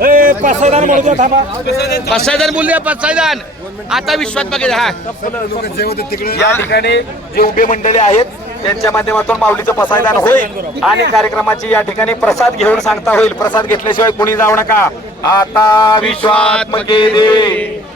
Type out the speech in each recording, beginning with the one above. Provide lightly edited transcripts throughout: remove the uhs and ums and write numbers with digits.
पाच-सहा म्हणतो थांबा. 5,000 मूल्य 5,000. आता विश्वास बघेल हा. या ठिकाणी जे उभे मंडळी आहेत त्यांच्या माध्यमातून माऊलीचं पसायदान होईल आणि कार्यक्रमाची या ठिकाणी प्रसाद घेऊन सांगता होईल. प्रसाद घेतल्याशिवाय कुणी जाऊ नका. आता विश्वात मगे दे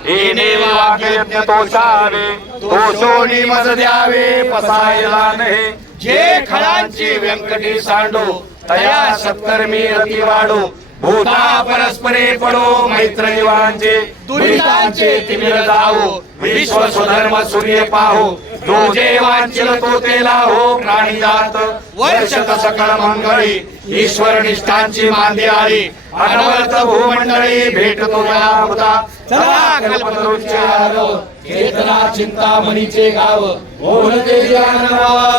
येणे वागे यज्ञ तो सावे तो सोनी मज द्यावे पसायला नहे जे खळांची व्यंकटी सांडो तया सत्कर्मी रती वाढो भूता परस्परे पडो मैत्रीवांचे दुरितांचे तिमिर जावो विश्व सुधर्म सूर्य पाहो जो जे वांचिल तो तेला हो प्राणी जात वर्षत सकळ मंगळी ईश्वर निष्ठांची मांदी आली अनवर्त भूमंडळी भेटतो या मुदा चला कल्पतरूचे आलो चेतना चिंतामणीचे गाव ओढते ज्ञान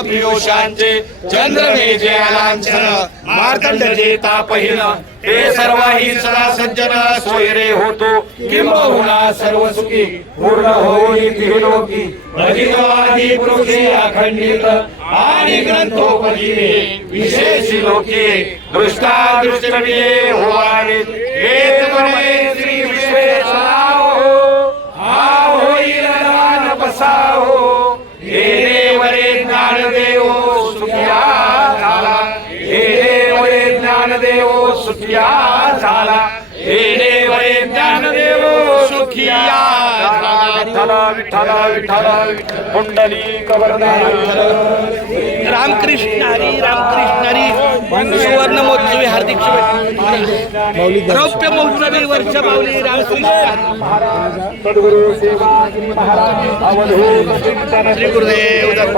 पियुषांचे चंद्रने जे लांछन मार्तंड जे तापहीन हे सर्वाही सदा सज्जन सोयरे होतो किंबहुना सर्व सुखी पूर्ण होई त्रिलोकी भजितवादी पुरुषे अखंडित आणि ग्रंथोपजीवे विशेषी लोके दृष्टा दृष्टविये होवारे वेद परमे श्री विश्वेश्वराहो हा होईल दान बसाहो हे वरे ज्ञान देवो सुखिया झाला हे वरे ज्ञान देवो सुखिया झाला हे वरे ज्ञान देवो सुखिया झाला विठ्ठल कुंडली कवरदार रामकृष्ण हरी सुवर्ण महोत्सवी हार्दिक शुभेच्छा. रौप्य महोत्सवी वर्ष माऊली रामकृष्ण सद्गुरु सेवाजी महाराज अवधूत चिंतन श्री गुरुदेव दत्त.